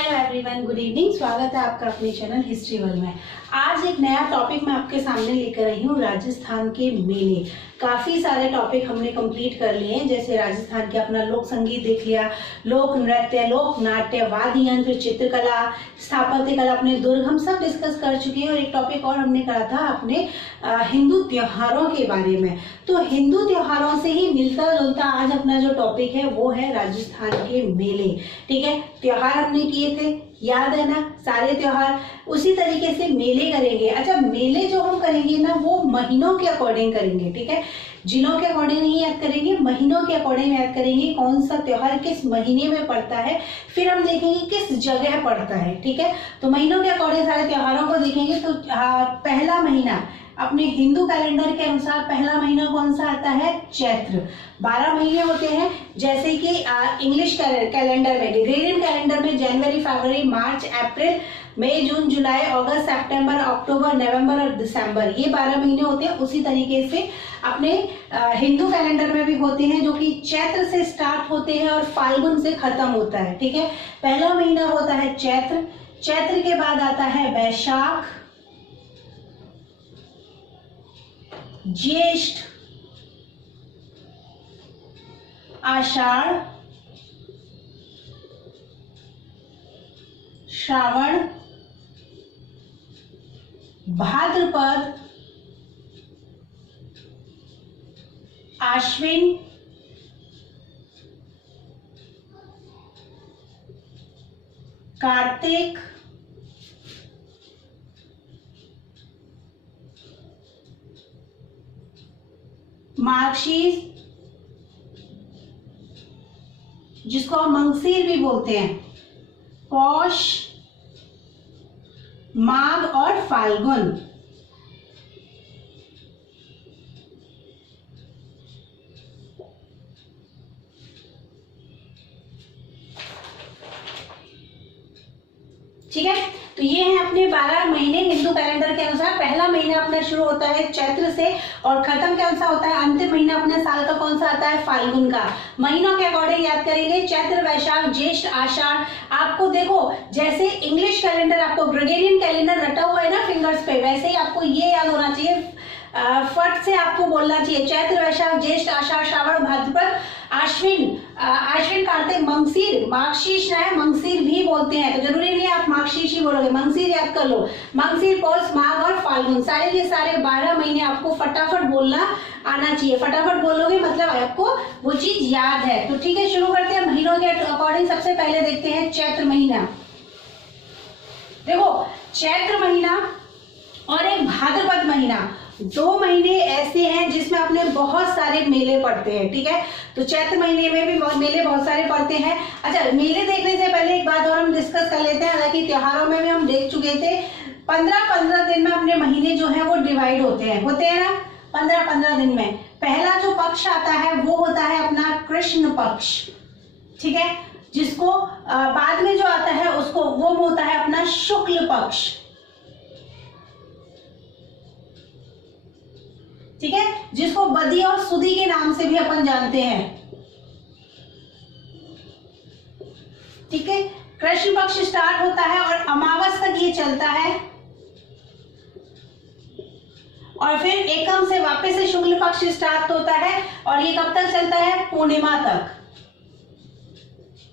Hello everyone, good evening. स्वागत है आपका अपने चैनल हिस्ट्री वर्ल्ड में। आज एक नया टॉपिक मैं आपके सामने लेकर आई हूँ, राजस्थान के मेले। काफी सारे टॉपिक हमने कंप्लीट कर लिए हैं, जैसे राजस्थान के अपना लोक संगीत देख लिया, लोक नृत्य, लोक नाट्य, वाद्य यंत्र, चित्रकला, स्थापत्य कला, अपने दुर्ग, हम सब डिस्कस कर चुके हैं। और एक टॉपिक और हमने करा था अपने हिंदू त्योहारों के बारे में। तो हिंदू त्योहारों से ही मिलता जुलता आज अपना जो टॉपिक है वो है राजस्थान के मेले। ठीक है, त्योहार हमने किए थे, याद है ना, सारे त्योहार। उसी तरीके से मेले करेंगे। अच्छा, मेले जो हम करेंगे ना वो महीनों के अकॉर्डिंग करेंगे। ठीक है, जिलों के अकॉर्डिंग नहीं याद करेंगे, महीनों के अकॉर्डिंग याद करेंगे, कौन सा त्योहार किस महीने में पड़ता है, फिर हम देखेंगे किस जगह पड़ता है। ठीक है, तो महीनों के अकॉर्डिंग सारे त्योहारों को देखेंगे। तो पहला महीना अपने हिंदू कैलेंडर के अनुसार पहला महीना कौन सा आता है? चैत्र। 12 महीने होते हैं, जैसे कि इंग्लिश कैलेंडर में, ग्रेगोरियन कैलेंडर में जनवरी, फरवरी, मार्च, अप्रैल, मई, जून, जुलाई, अगस्त, सितंबर, अक्टूबर, नवंबर और दिसंबर, ये 12 महीने होते हैं। उसी तरीके से अपने हिंदू कैलेंडर में भी होते हैं, जो कि चैत्र से स्टार्ट होते हैं और फाल्गुन से खत्म होता है। ठीक है, पहला महीना होता है चैत्र। चैत्र के बाद आता है वैशाख, ज्येष्ठ, आषाढ़, श्रावण, भाद्रपद, आश्विन, कार्तिक, मार्गशीर्ष, जिसको हम मंगशीर भी बोलते हैं, पौष, माघ और फाल्गुन। ठीक है, तो ये है अपने 12 महीने हिंदू कैलेंडर के अनुसार। पहला महीना अपना शुरू होता है चैत्र से और खत्म कौन सा होता है? अंतिम महीना अपने साल का कौन सा आता है? फाल्गुन का। महीनों के अकॉर्डिंग याद करेंगे, चैत्र, वैशाख, ज्येष्ठ, आषाढ़। आपको देखो, जैसे इंग्लिश कैलेंडर आपको ग्रेगोरियन कैलेंडर रटा हुआ है ना फिंगर्स पे, वैसे ही आपको ये याद होना चाहिए, फट से आपको बोलना चाहिए। चैत्र, वैशाख, ज्येष्ठ, आषाढ़, श्रावण, भाद्रपद, आश्विन, आश्विन, कार्तिक, मंगशीर, मार्गशीर्ष है, मंगशीर भी बोलते हैं, तो जरूरी नहीं आप मार्गशीर्ष ही बोलोगे, मंगशीर याद कर लो। मंगशीर, पौष, माघ और फाल्गुन, सारे के सारे 12 महीने आपको फटाफट बोलना आना चाहिए। फटाफट बोलोगे मतलब आपको वो चीज याद है। तो ठीक है, शुरू करते हैं महीनों के अकॉर्डिंग। सबसे पहले देखते हैं चैत्र महीना। देखो, चैत्र महीना और एक भाद्रपद महीना, 2 महीने ऐसे हैं जिसमें अपने बहुत सारे मेले पड़ते हैं। ठीक है, तो चैत्र महीने में भी मेले बहुत सारे पड़ते हैं। अच्छा, मेले देखने से पहले एक बात और हम डिस्कस कर लेते हैं। हालांकि त्योहारों में भी हम देख चुके थे, 15-15 दिन में अपने महीने जो है वो डिवाइड होते हैं ना, 15-15 दिन में। पहला जो पक्ष आता है वो होता है अपना कृष्ण पक्ष। ठीक है, जिसको बाद में जो आता है उसको वो होता है अपना शुक्ल पक्ष। ठीक है, जिसको बदी और सुदी के नाम से भी अपन जानते हैं। ठीक है, कृष्ण पक्ष स्टार्ट होता है और अमावस तक ये चलता है, और फिर एकम से वापस से शुक्ल पक्ष स्टार्ट होता है और ये कब तक चलता है? पूर्णिमा तक।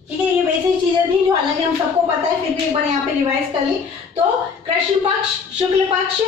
ठीक है, ये बेसिक चीजें थी जो हालांकि हम सबको पता है, फिर भी एक बार यहाँ पे रिवाइज कर ली। तो कृष्ण पक्ष, शुक्ल पक्ष,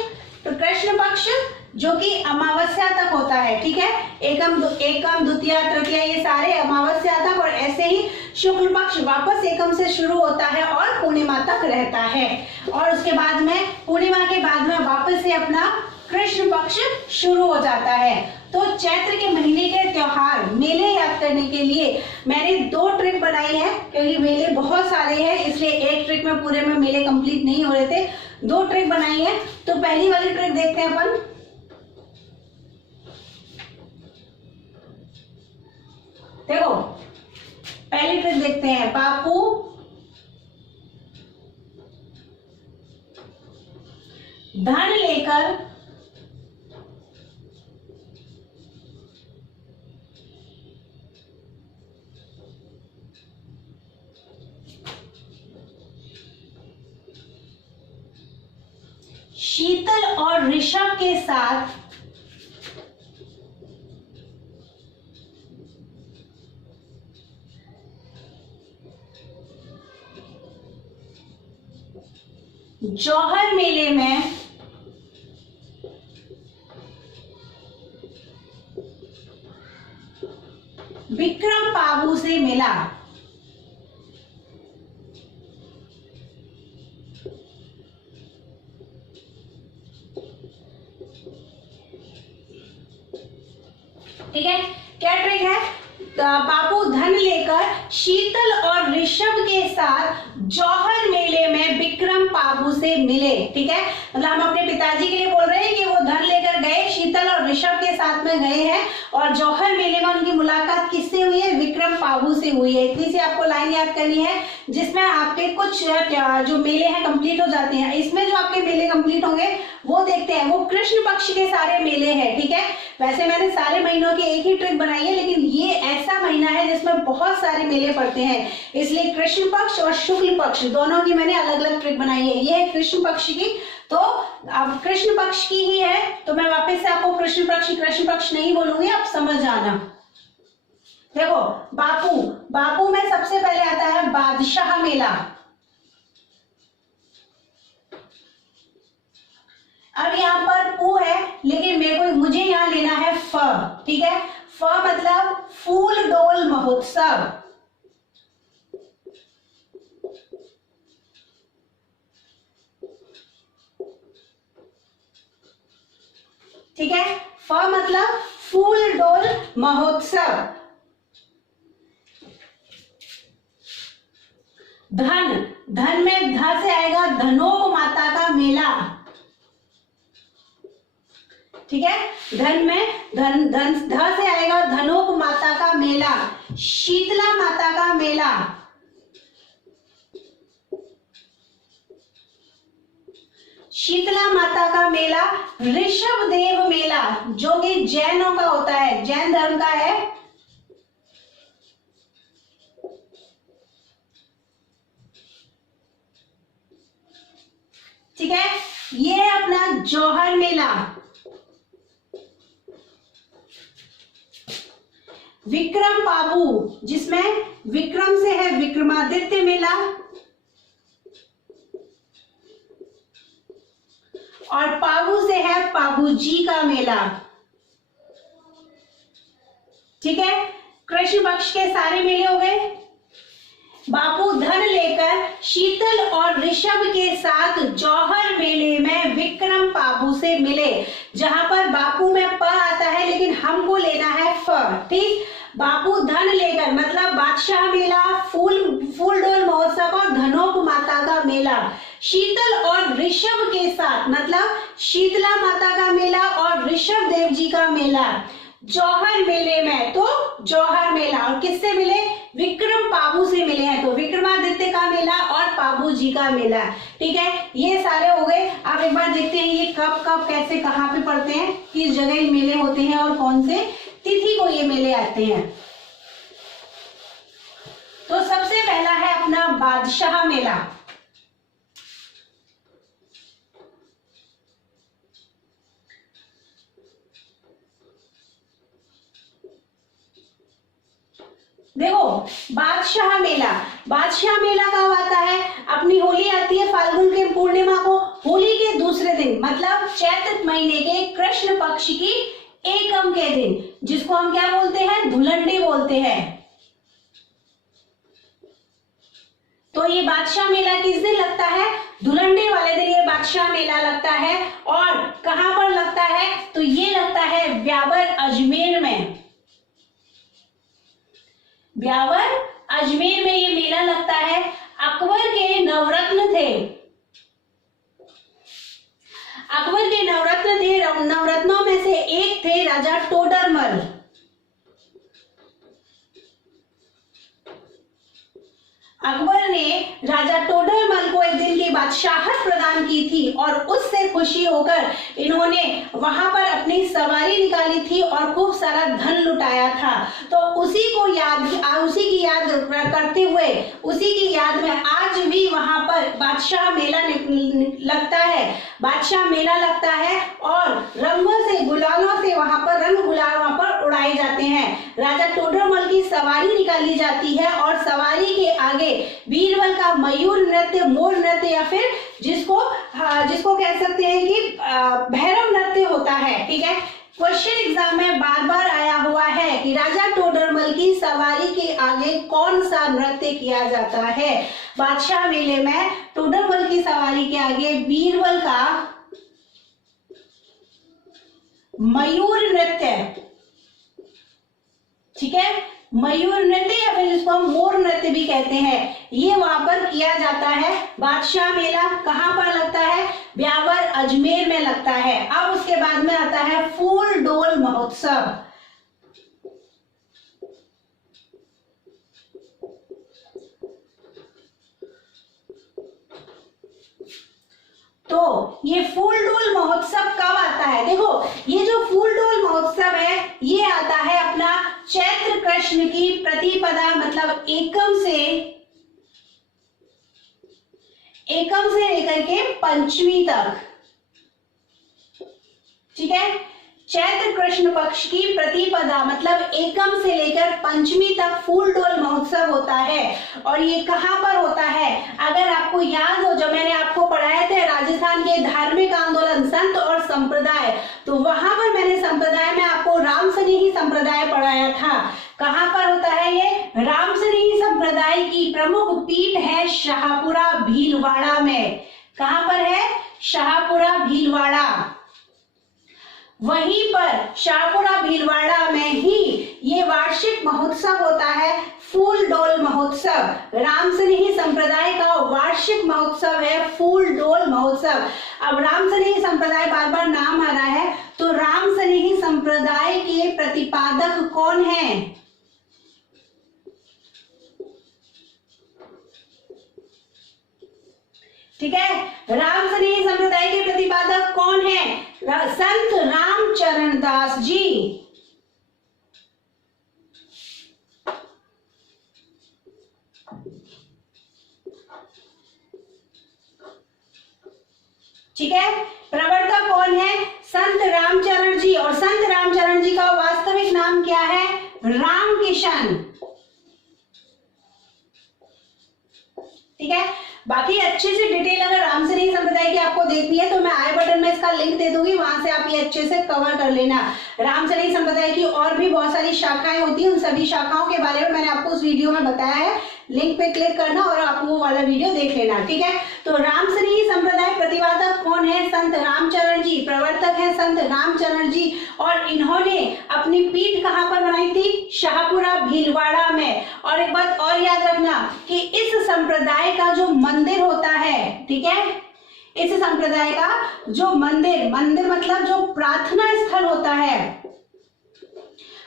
तो कृष्ण पक्ष जो कि अमावस्या तक होता है। ठीक है, एकम, द्वितीया, तृतीया, ये सारे अमावस्या तक, और ऐसे ही शुक्ल पक्ष वापस एकम से शुरू होता है और पूर्णिमा तक रहता है। और उसके बाद में पूर्णिमा के बाद में वापस से अपना कृष्ण पक्ष शुरू हो जाता है। तो चैत्र के महीने के त्योहार, मेले याद करने के लिए मैंने 2 ट्रिक बनाई है, क्योंकि मेले बहुत सारे हैं, इसलिए एक ट्रिक में पूरे में मेले कंप्लीट नहीं हो रहे थे। 2 ट्रिक बनाई है। तो पहली वाली ट्रिक देखते हैं अपन। देखो, पहली ट्रिक देखते हैं। बापू धन लेकर शीतल और ऋषभ के साथ जौहर मेले में विक्रम पाबू से मिला। ठीक है, क्या ट्रिक है? बापू धन लेकर शीतल और ऋषभ के साथ जौहर मेले में विक्रम पाबू से मिले। ठीक है, मतलब हम अपने पिताजी के लिए बोल रहे हैं कि वो धन लेकर गए, शीतल और ऋषभ के साथ में गए हैं और जौहर मेले में उनकी मुलाकात किससे हुई है? विक्रम पाबू से हुई है। इतनी सी आपको लाइन याद करनी है जिसमें आपके कुछ जो मेले हैं कंप्लीट हो जाते हैं। इसमें जो आपके मेले कंप्लीट होंगे वो देखते हैं, वो कृष्ण पक्ष के सारे मेले हैं। ठीक है, वैसे मैंने सारे महीनों की एक ही ट्रिक बनाई है, लेकिन ये ऐसा महीना है जिसमें बहुत सारे मेले पड़ते हैं, इसलिए कृष्ण पक्ष और शुक्ल पक्ष दोनों की मैंने अलग अलग ट्रिक बनाई है। ये है कृष्ण पक्ष की, तो अब कृष्ण पक्ष की ही है तो मैं वापस से आपको कृष्ण पक्ष नहीं बोलूंगी, आप समझ जाना। देखो, बापू में सबसे पहले आता है बादशाह मेला। अब यहाँ पर पू है, लेकिन मुझे यहाँ लेना है फ। ठीक है, फ मतलब फूल डोल महोत्सव। ठीक है, फ मतलब फूल डोल महोत्सव। धन में ध से आएगा धनोप माता का मेला। ठीक है, धन में ध से आएगा धनोप माता का मेला। शीतला माता का मेला। शीतला माता का मेला। ऋषभ देव मेला जो कि जैनों का होता है, जैन धर्म का है। ठीक है, ये है अपना जौहर मेला। विक्रम पाबू जिसमें विक्रम से है विक्रमादित्य मेला, और पाबू से है पाबू जी का मेला। ठीक है, कृष्ण पक्ष के सारे मेले हो गए। बापू धन लेकर शीतल और ऋषभ के साथ जौहर मेले में विक्रम पाबू से मिले, जहां पर बापू में प आता है लेकिन हमको लेना है फ। ठीक, बापू धन लेकर मतलब बादशाह मेला, फूल डोल महोत्सव और धनोप माता का मेला। शीतल और ऋषभ के साथ मतलब शीतला माता का मेला और ऋषभ देव जी का मेला जौहर मेले में, तो जौहर मेला। और किससे मिले? विक्रम पाबू से मिले हैं, तो विक्रमादित्य का मेला और पाबू जी का मेला। ठीक है, ये सारे हो गए। आप एक बार देखते हैं ये कब कब कैसे कहाँ पे पड़ते हैं, किस जगह ये मेले होते हैं और कौन से तिथि को ये मेले आते हैं। तो सबसे पहला है अपना बादशाह मेला। देखो, बादशाह मेला कब आता है? अपनी होली आती है फाल्गुन के पूर्णिमा को, होली के दूसरे दिन मतलब चैत्र महीने के कृष्ण पक्ष की एकम के दिन, जिसको हम क्या बोलते हैं? धुलंडी बोलते हैं। तो ये बादशाह मेला किस दिन लगता है? धुलंडी वाले दिन ये बादशाह मेला लगता है। और कहां पर लगता है? तो ये लगता है ब्यावर अजमेर में। ब्यावर अजमेर में ये मेला लगता है। अकबर के नवरत्न थे, अकबर के नवरत्न थे, नवरत्नों में से एक थे राजा टोडरमल। अकबर ने राजा टोडरमल को एक दिन की बादशाहत प्रदान की थी और उससे खुशी होकर इन्होंने वहां पर अपनी सवारी निकाली थी और खूब सारा धन लुटाया था। तो उसी की याद करते हुए, उसी की याद में आज भी वहां पर बादशाह मेला लगता है, बादशाह मेला लगता है और रंगों से, गुलालों से वहां पर रंग गुलाल वहां पर उड़ाए जाते हैं। राजा टोडरमल की सवारी निकाली जाती है और सवारी के आगे बीरबल का मयूर नृत्य, मोर नृत्य या फिर जिसको कह सकते हैं कि भैरव नृत्य होता है। ठीक है, क्वेश्चन एग्जाम में बार बार आया हुआ है कि राजा टोडरमल की सवारी के आगे कौन सा नृत्य किया जाता है। बादशाह मेले में टोडरमल की सवारी के आगे बीरबल का मयूर नृत्य, ठीक है, मयूर नृत्य या फिर जिसको हम मोर नृत्य भी कहते हैं, ये वहां पर किया जाता है। बादशाह मेला कहां पर लगता है? ब्यावर अजमेर में लगता है। अब उसके बाद में आता है फूल डोल महोत्सव। तो ये फूल डोल महोत्सव कब आता है? देखो, ये जो फूल डोल महोत्सव है ये आता है अपना चैत्र कृष्ण की प्रतिपदा, मतलब एकम से लेकर के पंचमी तक। ठीक है, चैत्र कृष्ण पक्ष की प्रतिपदा मतलब एकम से लेकर पंचमी तक फूल डोल महोत्सव होता है। और ये कहां पर होता है? अगर आपको याद हो, जब मैंने आपको पढ़ाए थे राजस्थान के धार्मिक आंदोलन, संत और संप्रदाय, तो वहां पर मैंने संप्रदाय में आपको रामसनेही संप्रदाय पढ़ाया था। कहां पर होता है ये? रामसनेही संप्रदाय की प्रमुख पीठ है शाहपुरा भीलवाड़ा में। कहां पर है? शाहपुरा भीलवाड़ा। वहीं पर शाहपुरा भीलवाड़ा में ही ये वार्षिक महोत्सव होता है, फूल डोल महोत्सव। रामसनेही संप्रदाय का वार्षिक महोत्सव है फूल डोल महोत्सव। अब रामसनेही संप्रदाय बार बार नाम आ रहा है, तो रामसनेही संप्रदाय के प्रतिपादक कौन हैं? ठीक है, रामसनेही संप्रदाय के प्रतिपादक कौन हैं? संत रामचरण दास जी। ठीक है, प्रवर्तक कौन है? संत रामचरण जी। और संत रामचरण जी का वास्तविक नाम क्या है? रामकिशन। ठीक है, बाकी अच्छे से डिटेल अगर रामसनेही संप्रदाय की आपको देखनी है तो मैं आई बटन में इसका लिंक दे दूंगी, वहां से आप ये अच्छे से कवर कर लेना। रामसनेही संप्रदाय की और भी बहुत सारी शाखाएं होती हैं, उन सभी शाखाओं के बारे में मैंने आपको उस वीडियो में बताया है, लिंक पे क्लिक करना और आप वो वाला वीडियो देख लेना। ठीक है, तो रामसनेही संप्रदाय प्रतिपादक कौन है? संत रामचरण जी। प्रवर्तक है संत रामचरण जी। और इन्होंने अपनी पीठ कहां पर बनाई थी? शाहपुरा भीलवाड़ा में। और एक बात और याद रखना कि इस संप्रदाय का जो मंदिर होता है, ठीक है, इस संप्रदाय का जो मंदिर मतलब जो प्रार्थना स्थल होता है,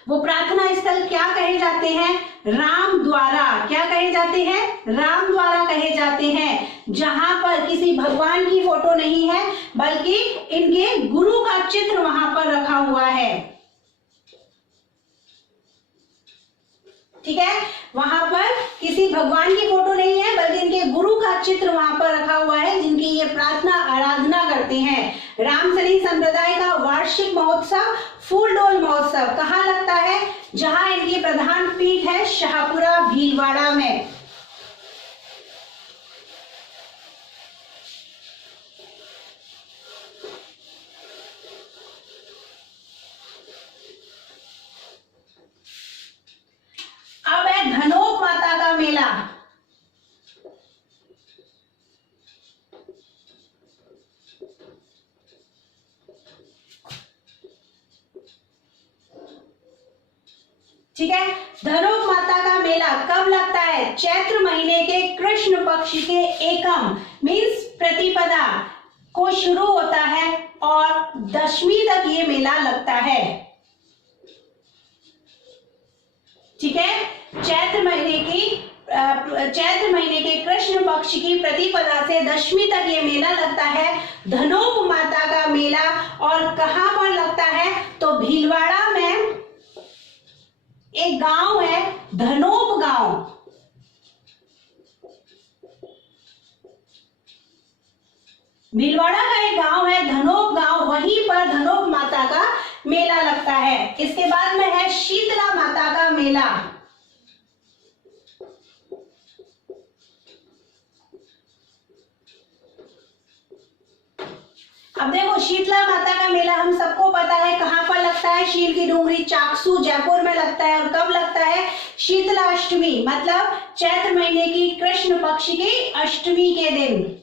वो प्रार्थना स्थल क्या कहे जाते हैं? राम द्वारा। क्या कहे जाते हैं? राम द्वारा कहे जाते हैं, जहां पर किसी भगवान की फोटो नहीं है बल्कि इनके गुरु का चित्र वहां पर रखा हुआ है। ठीक है, वहां पर किसी भगवान की फोटो नहीं है बल्कि इनके गुरु का चित्र वहां पर रखा हुआ है, जिनकी ये प्रार्थना आराधना करते हैं। रामसनेही संप्रदाय का वार्षिक महोत्सव फूल डोल महोत्सव कहाँ लगता है? जहां इनकी प्रधान पीठ है शाहपुरा भीलवाड़ा में। अब है धनोक माता का मेला। ठीक है, धनोक माता का मेला कब लगता है? चैत्र महीने के कृष्ण पक्ष के एकम मीन्स प्रतिपदा को शुरू होता है और दशमी तक ये मेला लगता है। ठीक है, चैत्र महीने की चैत्र महीने के कृष्ण पक्ष की प्रतिपदा से दशमी तक ये मेला लगता है, धनोप माता का मेला। और कहां पर लगता है? तो भीलवाड़ा में एक गांव है धनोप गांव, भीलवाड़ा का एक गांव है धनोप गांव, वहीं पर धनोप माता का मेला लगता है। इसके बाद में है शीतला माता का मेला। अब देखो शीतला माता का मेला हम सबको पता है कहां पर लगता है, शील की डूंगरी चाकसू जयपुर में लगता है। और कब लगता है? शीतला अष्टमी, मतलब चैत्र महीने की कृष्ण पक्ष की अष्टमी के दिन।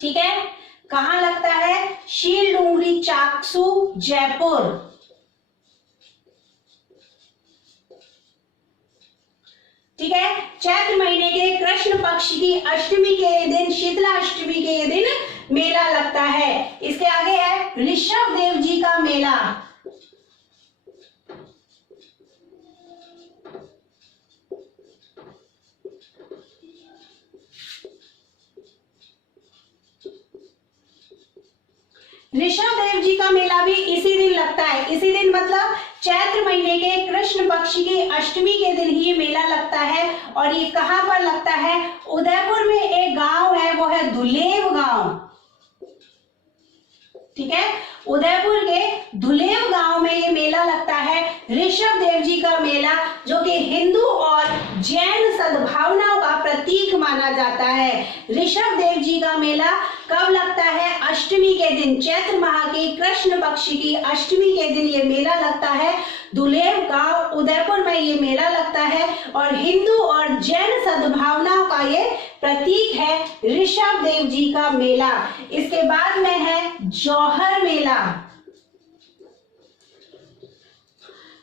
ठीक है, कहां लगता है? शील डूंगरी चाकसू जयपुर। ठीक है, चैत्र महीने के कृष्ण पक्ष की अष्टमी के दिन, शीतला अष्टमी के दिन मेला लगता है। इसके आगे है ऋषभ देव जी का मेला। ऋषभ देव जी का मेला भी इसी दिन लगता है। इसी दिन मतलब चैत्र महीने के कृष्ण पक्ष की अष्टमी के दिन ही मेला लगता है। और ये कहां पर लगता है? उदयपुर में एक गांव है, वो है धुलेव गांव। ठीक है, उदयपुर के धुलेव गांव में ये मेला लगता है, ऋषभ देव जी का मेला, जो कि हिंदू और जैन सद्भावनाओं का प्रतीक माना जाता है। ऋषभ देव जी का मेला कब लगता है? अष्टमी के दिन, चैत्र माह की कृष्ण पक्ष की अष्टमी के दिन ये मेला लगता है। धुलेव गांव उदयपुर में ये मेला लगता है और हिंदू और जैन सद्भावनाओं का ये प्रतीक है ऋषभ देव जी का मेला। इसके बाद में है जौहर मेला।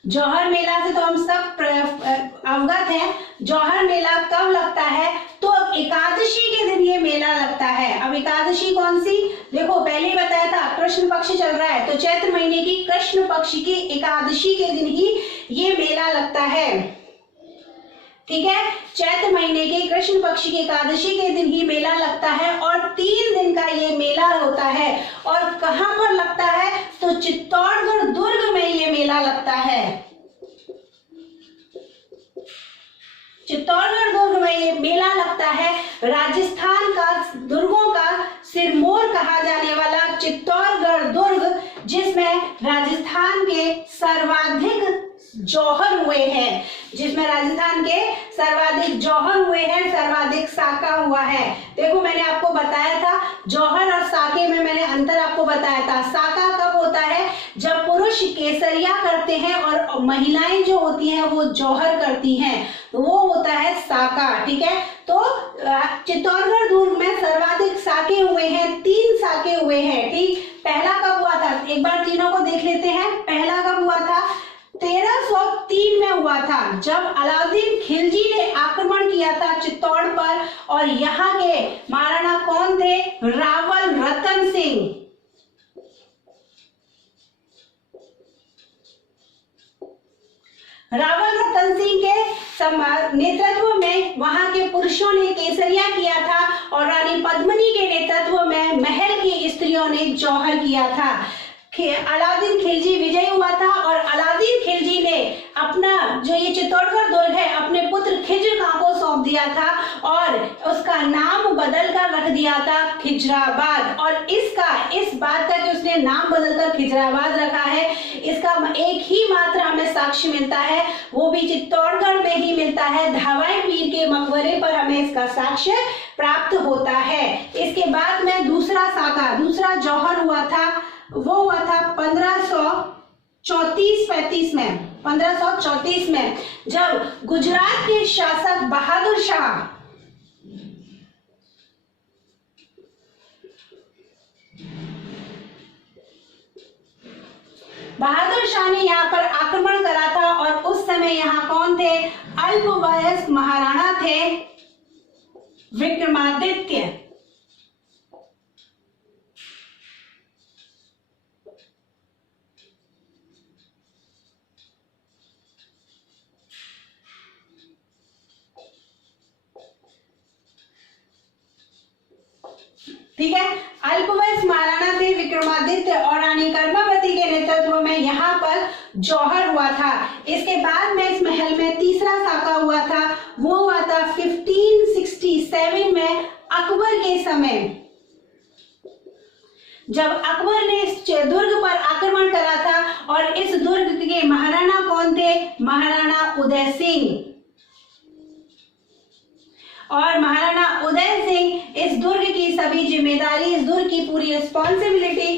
जौहर मेला से तो हम सब अवगत हैं। जौहर मेला कब लगता है? तो एकादशी के दिन ये मेला लगता है। अब एकादशी कौन सी? देखो पहले ही बताया था कृष्ण पक्ष चल रहा है, तो चैत्र महीने की कृष्ण पक्ष की एकादशी के दिन ही ये मेला लगता है। ठीक है, चैत्र महीने के कृष्ण पक्ष की एकादशी के दिन ही मेला लगता है और 3 दिन का ये मेला होता है। और कहां पर लगता है? तो चित्तौड़गढ़ दुर्ग में ये मेला लगता है। चित्तौड़गढ़ दुर्ग में ये मेला लगता है। राजस्थान का दुर्गों का सिरमौर कहा जाने वाला चित्तौड़गढ़ दुर्ग, जिसमें राजस्थान के सर्वाधिक जौहर हुए हैं, जिसमें राजस्थान के सर्वाधिक जौहर हुए हैं, सर्वाधिक साका हुआ है। देखो मैंने आपको बताया था जौहर और साके में मैंने अंतर आपको बताया था। साका कब होता है? जब पुरुष केसरिया करते हैं और महिलाएं जो होती हैं वो जौहर करती हैं, तो वो होता है साका। ठीक है, तो चित्तौड़गढ़ दुर्ग में सर्वाधिक साके हुए हैं, 3 साके हुए हैं। ठीक, पहला कब हुआ था? एक बार तीनों को देख लेते हैं। पहला कब हुआ था? 1303 में हुआ था, जब अलाउद्दीन खिलजी ने आक्रमण किया था चित्तौड़ पर। और यहाँ के महाराणा कौन थे? रावल रतन सिंह। रावल रतन सिंह के नेतृत्व में वहां के पुरुषों ने केसरिया किया था और रानी पद्मिनी के नेतृत्व में महल की स्त्रियों ने जौहर किया था। अलाउद्दीन खिलजी विजयी हुआ था और अलाउद्दीन खिलजी ने अपना जो ये चित्तौड़गढ़ दुर्ग है अपने पुत्र खिज्र खां को सौंप दिया था और उसका नाम बदलकर रख दिया था खिजराबाद। और इस बात का कि उसने नाम बदलकर खिजराबाद रखा है, इसका एक ही मात्र हमें साक्ष्य मिलता है, वो भी चित्तौड़गढ़ में ही मिलता है। धावाई पीर के मकबरे पर हमें इसका साक्ष्य प्राप्त होता है। इसके बाद में दूसरा जौहर हुआ था, वो हुआ था 1534-35 में। 1534 में जब गुजरात के शासक बहादुर शाह ने यहाँ पर आक्रमण करा था और उस समय यहाँ कौन थे? अल्पवयस्क महाराणा थे विक्रमादित्य। ठीक है। अल्पवयस्क महाराणा थे विक्रमादित्य और रानी कर्मावती के नेतृत्व में यहाँ पर जौहर हुआ था। इसके बाद में इस महल में तीसरा साका हुआ था, वो हुआ था 1567 में अकबर के समय, जब अकबर ने इस दुर्ग पर आक्रमण करा था। और इस दुर्ग के महाराणा कौन थे? महाराणा उदय सिंह। और महाराणा उदय सिंह इस दुर्ग की सभी जिम्मेदारी, इस दुर्ग की पूरी रिस्पॉन्सिबिलिटी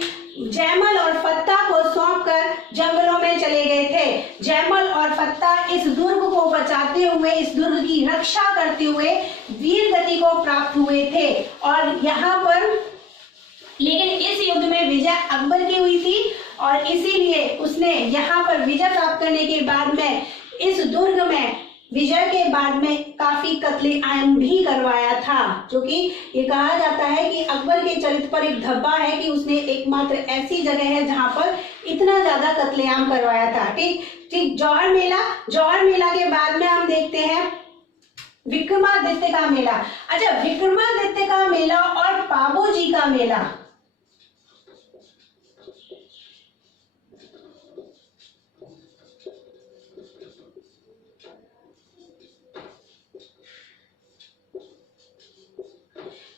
जयमल और फत्ता को सौंपकर जंगलों में चले गए थे। जयमल और फत्ता इस दुर्ग को बचाते हुए, इस दुर्ग की रक्षा करते हुए वीर गति को प्राप्त हुए थे। और यहाँ पर लेकिन इस युद्ध में विजय अकबर की हुई थी और इसीलिए उसने यहाँ पर विजय प्राप्त करने के बाद में इस दुर्ग में विजय के बाद में काफी कत्लेआम भी करवाया था, जो कि ये कहा जाता है कि अकबर के चरित्र पर एक धब्बा है कि उसने एकमात्र ऐसी जगह है जहां पर इतना ज्यादा कत्लेआम करवाया था। ठीक। जौहर मेला के बाद में हम देखते हैं विक्रमादित्य का मेला। अच्छा, विक्रमादित्य का मेला और पाबोजी का मेला,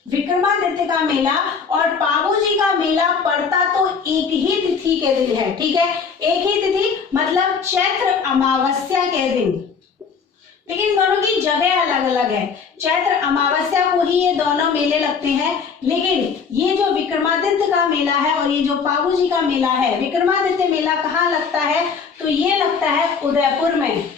विक्रमादित्य का मेला और पाबोजी का मेला पड़ता तो एक ही तिथि के दिन है। ठीक है, एक ही तिथि मतलब चैत्र अमावस्या के दिन, लेकिन दोनों की जगह अलग अलग है। चैत्र अमावस्या को ही ये दोनों मेले लगते हैं, लेकिन ये जो विक्रमादित्य का मेला है और ये जो पाबोजी का मेला है, विक्रमादित्य मेला कहाँ लगता है? तो ये लगता है उदयपुर में।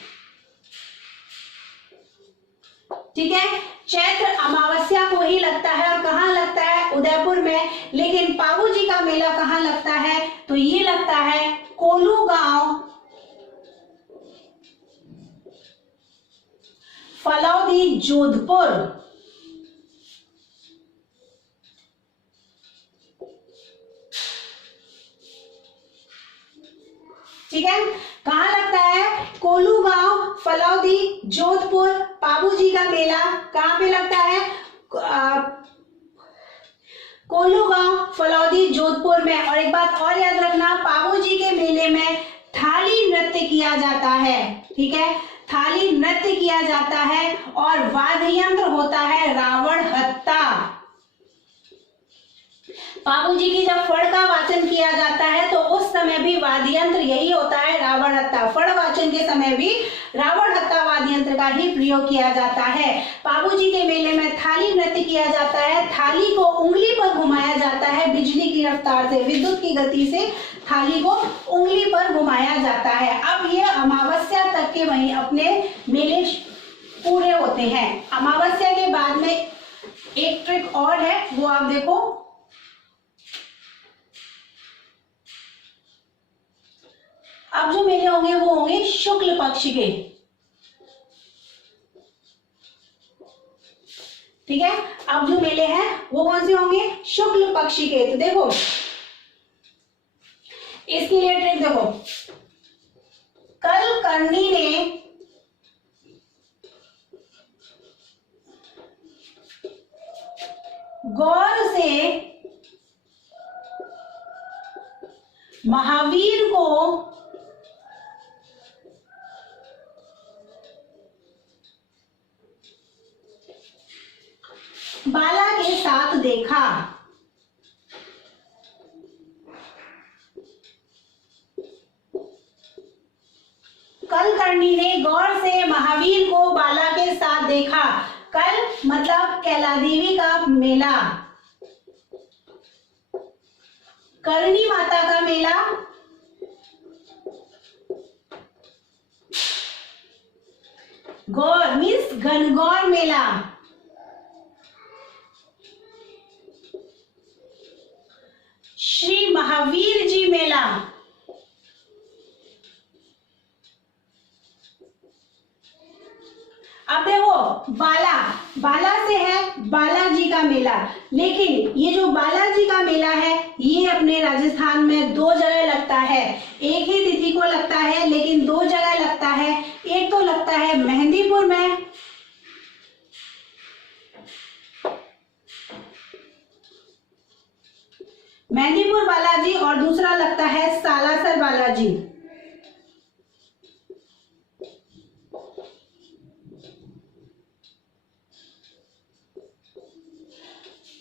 ठीक है, चैत्र अमावस्या को ही लगता है और कहाँ लगता है? उदयपुर में। लेकिन पाबोजी का मेला कहाँ लगता है? तो ये लगता है कोलू गांव, फलौदी, जोधपुर। ठीक है, कहाँ लगता है? कोलू गांव, फलौदी, जोधपुर। पाबोजी का मेला कहाँ पे लगता है? कोलू गांव, फलौदी, जोधपुर में। और एक बात और याद रखना, पाबोजी के मेले में थाली नृत्य किया जाता है। ठीक है, थाली नृत्य किया जाता है और वाद्य यंत्र होता है रावण हत्ता। पाबोजी की जब फड़ का वाचन किया जाता है तो उस समय भी वाद्य यंत्र यही होता है, रावण हत्ता। फड़ वाचन के समय भी रावण हत्ता वाद्य यंत्र का ही प्रयोग किया जाता है। पाबोजी के मेले में थाली नृत्य किया जाता है। थाली को उंगली पर घुमाया जाता है बिजली की रफ्तार से, विद्युत की गति से थाली को उंगली पर घुमाया जाता है। अब ये अमावस्या तक के वहीं अपने मेले पूरे होते हैं। अमावस्या के बाद में एक ट्रिक और है, वो आप देखो। अब जो मेले होंगे वो होंगे शुक्ल पक्ष के। ठीक है, अब जो मेले हैं वो कौन से होंगे? शुक्ल पक्षी के। तो देखो इसके लिए ट्रिक देखो, कल कर्णी ने गौर से महावीर को बाला के साथ देखा। कल कर्णी ने गौर से महावीर को बाला के साथ देखा। कल मतलब कैला देवी का मेला, करणी माता का मेला, गौर मीन्स घनगौर मेला, श्री महावीर जी मेला, अब देखो बाला से है बालाजी का मेला। लेकिन ये जो बालाजी का मेला है ये अपने राजस्थान में दो जगह लगता है। एक ही तिथि को लगता है लेकिन दो जगह लगता है। एक तो लगता है मेहंदीपुर में, बालाजी और दूसरा लगता है सालासर बालाजी।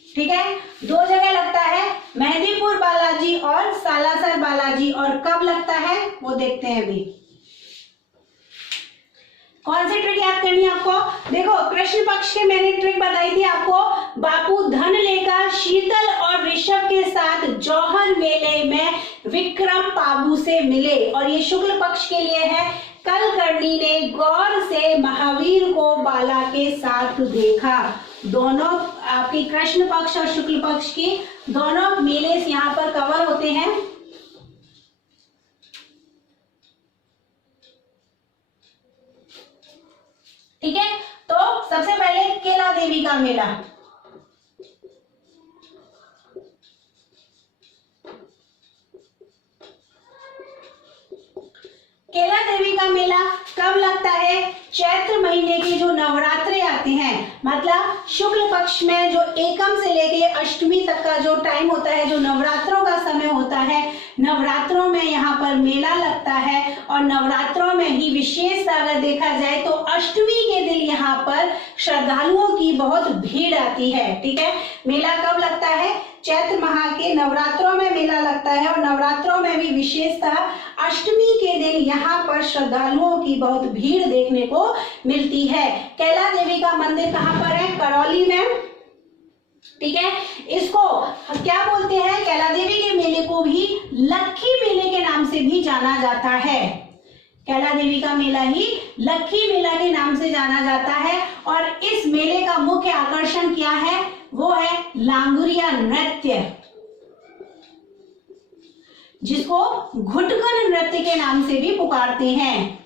ठीक है, दो जगह लगता है, मेहंदीपुर बालाजी और सालासर बालाजी। और कब लगता है वो देखते हैं अभी। कौन सी ट्रिक याद करनी है आपको? देखो, कृष्ण पक्ष के मैंने ट्रिक बताई थी आपको। बापू धन लेकर शीतल और ऋषभ के साथ जौहर मेले में विक्रम बाबू से मिले। और ये शुक्ल पक्ष के लिए है। कल करनी ने गौर से महावीर को बाला के साथ देखा। दोनों आपकी कृष्ण पक्ष और शुक्ल पक्ष की दोनों मेले यहाँ पर कवर होते हैं। ठीक है, तो सबसे पहले केला देवी का मेला। केला देवी का मेला कब लगता है? चैत्र महीने के जो नवरात्रे आते हैं, मतलब शुक्ल पक्ष में जो एकम से लेके अष्टमी तक का जो टाइम होता है, जो नवरात्रों का समय होता है, नवरात्रों में यहाँ पर मेला लगता है। और नवरात्रों में ही विशेष अगर देखा जाए तो अष्टमी के दिन यहाँ पर श्रद्धालुओं की बहुत भीड़ आती है। ठीक है, मेला कब लगता है? चैत्र माह के नवरात्रों में मेला लगता है। और नवरात्रों में भी विशेषतः अष्टमी के दिन यहाँ पर श्रद्धालुओं की बहुत भीड़ देखने को मिलती है। कैला देवी का मंदिर कहाँ पर है? करौली में। ठीक है, इसको क्या बोलते हैं? कैला देवी के मेले को भी लक्खी मेले के नाम से भी जाना जाता है। कैला देवी का मेला ही लक्खी मेला के नाम से जाना जाता है। और इस मेले का मुख्य आकर्षण क्या है? वो है लांगुरिया नृत्य, जिसको घुटकन नृत्य के नाम से भी पुकारते हैं।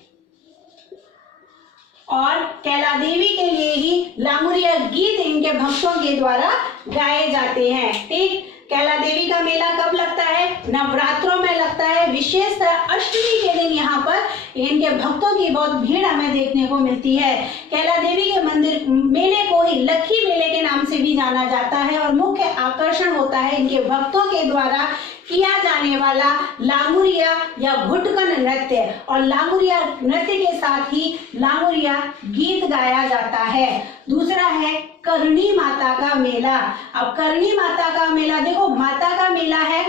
और कैला देवी के लिए ही लांगुरिया गीत इनके भक्तों के द्वारा गाए जाते हैं। ठीक, कैला देवी का मेला कब लगता है? नवरात्रों में लगता है। विशेषतः अष्टमी के दिन यहाँ पर इनके भक्तों की बहुत भीड़ हमें देखने को मिलती है। कैला देवी के मंदिर मेले को ही लक्खी मेले के नाम से भी जाना जाता है। और मुख्य आकर्षण होता है इनके भक्तों के द्वारा किया जाने वाला लांगुरिया या घुटकन नृत्य। और लांगुरिया नृत्य के साथ ही लांगुरिया गीत गाया जाता है। दूसरा है करणी माता का मेला। अब करणी माता का मेला, देखो माता का मेला है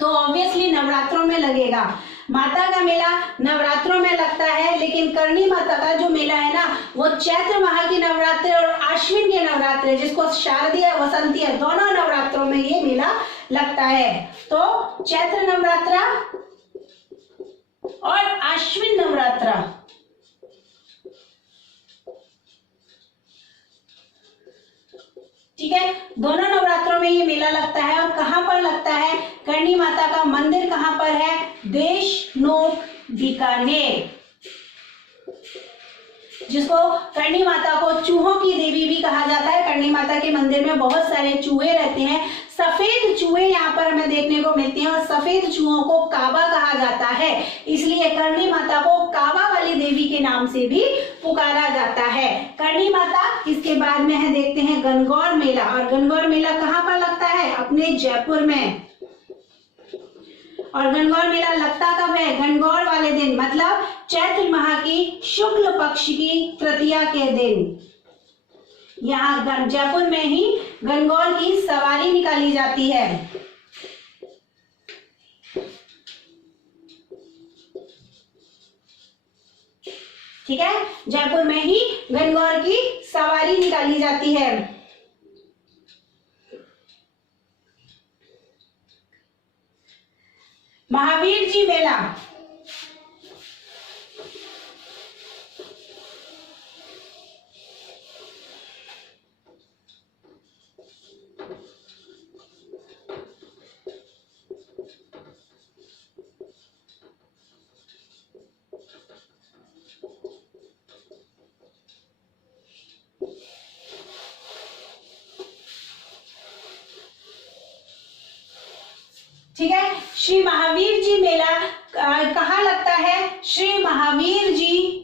तो ऑब्वियसली नवरात्रों में लगेगा। माता का मेला नवरात्रों में लगता है, लेकिन करणी माता का जो मेला है ना, वो चैत्र माह की नवरात्रि और आश्विन के नवरात्रि, जिसको शारदीय वसंतीय दोनों नवरात्रों में ये मेला लगता है। तो चैत्र नवरात्रा और आश्विन नवरात्रा, ठीक है, दोनों नवरात्रों में ये मेला लगता है। और कहां पर लगता है? करणी माता का मंदिर कहां पर है? देशनोक बीकानेर, जिसको करणी माता को चूहों की देवी भी कहा जाता है। करणी माता के मंदिर में बहुत सारे चूहे रहते हैं। सफेद चूहे यहाँ पर हमें देखने को मिलते हैं। और सफेद चूहों को काबा कहा जाता है, इसलिए करणी माता को काबा वाली देवी के नाम से भी पुकारा जाता है। करणी माता, इसके बाद में है देखते हैं गणगौर मेला। और गणगौर मेला कहाँ पर लगता है? अपने जयपुर में। और गणगौर मेला लगता कब है? गणगौर वाले दिन, मतलब चैत्र माह की शुक्ल पक्ष की तृतीया के दिन। यहाँ जयपुर में ही गणगौर की सवारी निकाली जाती है। ठीक है, जयपुर में ही गणगौर की सवारी निकाली जाती है। महावीर जी मेला, ठीक है। श्री महावीर जी मेला कहाँ लगता है? श्री महावीर जी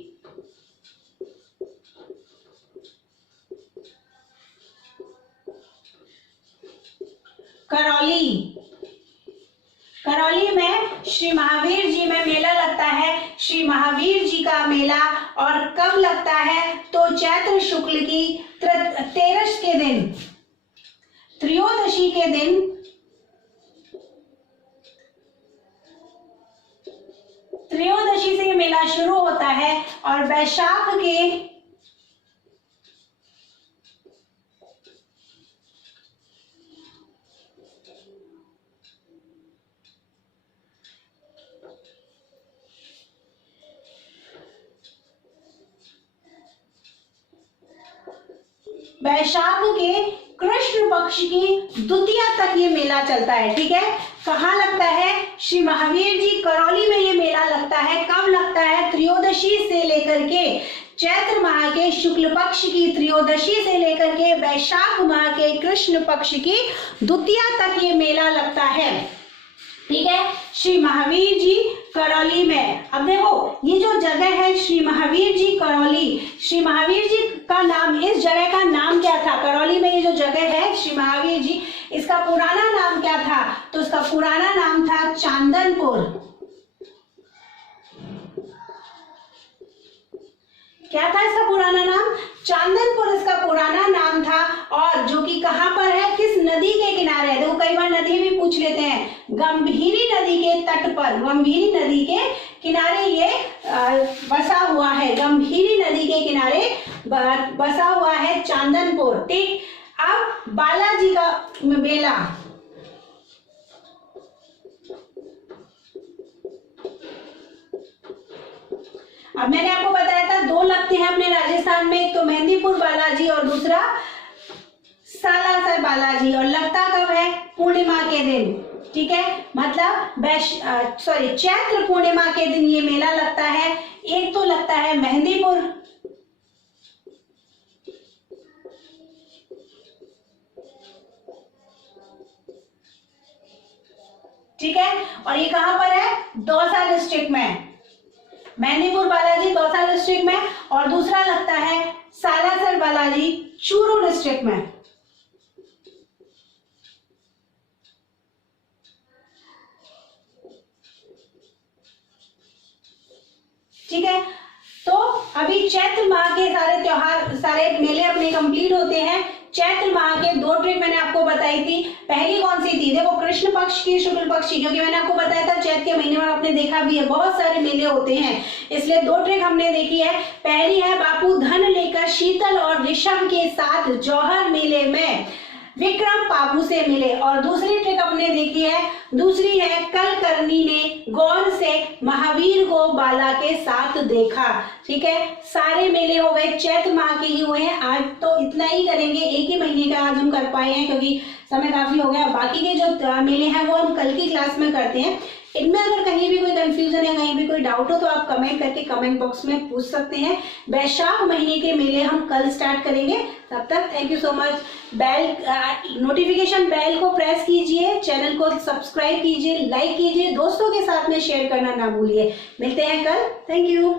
करौली, करौली में श्री महावीर जी में मेला लगता है, श्री महावीर जी का मेला। और कब लगता है? तो चैत्र शुक्ल की तेरस के दिन, त्रयोदशी के दिन, त्रयोदशी से ये मेला शुरू होता है और वैशाख के कृष्ण पक्ष की द्वितीया तक ये मेला चलता है। ठीक है, कहाँ लगता है? श्री महावीर जी करौली में ये मेला लगता है। कब लगता है? त्रयोदशी से लेकर के चैत्र माह के शुक्ल पक्ष की त्रयोदशी से लेकर के वैशाख माह के कृष्ण पक्ष की द्वितीया तक ये मेला लगता है। ठीक है, श्री महावीर जी करौली में। अब देखो ये जो जगह है श्री महावीर जी करौली, श्री महावीर जी का नाम, इस जगह का नाम क्या था? करौली में ये जो जगह है श्री महावीर जी, इसका पुराना नाम क्या था? तो इसका पुराना नाम था चांदनपुर। क्या था इसका पुराना नाम? चांदनपुर इसका पुराना नाम था। और जो कि कहाँ पर है? किस नदी के किनारे है? देखो कई बार नदी भी पूछ लेते हैं। गंभीरी नदी के तट पर, गंभीरी नदी के किनारे ये बसा हुआ है। गंभीरी नदी के किनारे बसा हुआ है चांदनपुर। ठीक, अब बालाजी का मेला, अब मैंने आपको बताया था दो लगते हैं अपने राजस्थान में, एक तो मेहंदीपुर बालाजी और दूसरा सालासर बालाजी। और लगता कब है? पूर्णिमा के दिन। ठीक है, मतलब चैत्र पूर्णिमा के दिन ये मेला लगता है। एक तो लगता है मेहंदीपुर, ठीक है, और ये कहां पर है? दौसा डिस्ट्रिक्ट में। मेहंदीपुर बालाजी दौसा डिस्ट्रिक्ट में, और दूसरा लगता है सालासर बालाजी चूरू डिस्ट्रिक्ट में। ठीक है, तो अभी चैत्र माह के सारे त्योहार, सारे मेले अपने कंप्लीट होते हैं। चैत्र माह के दो ट्रिक मैंने आपको बताई थी। पहली कौन सी थी? देखो कृष्ण पक्ष की, शुक्ल पक्ष की, क्योंकि मैंने आपको बताया था चैत्र के महीने में आपने देखा भी है बहुत सारे मेले होते हैं, इसलिए दो ट्रिक हमने देखी है। पहली है बापू धन लेकर शीतल और ऋषभ के साथ जौहर मेले में विक्रम बाबू से मिले। और दूसरी ट्रिक हमने देखी है, दूसरी है कलकर्णी ने गौर से महावीर को बाला के साथ देखा। ठीक है, सारे मेले हो गए, चैत्र माह के ही हुए हैं। आज तो इतना ही करेंगे, एक ही महीने का आज हम कर पाए हैं क्योंकि समय काफी हो गया। बाकी के जो मेले हैं वो हम कल की क्लास में करते हैं। इनमें अगर कहीं भी कोई कंफ्यूजन है, कहीं भी कोई डाउट हो तो आप कमेंट करके कमेंट बॉक्स में पूछ सकते हैं। वैशाख महीने के मेले हम कल स्टार्ट करेंगे। तब तक thank you so much. Notification bell को प्रेस कीजिए, चैनल को सब्सक्राइब कीजिए, लाइक कीजिए, दोस्तों के साथ में शेयर करना ना भूलिए। मिलते हैं कल। Thank you.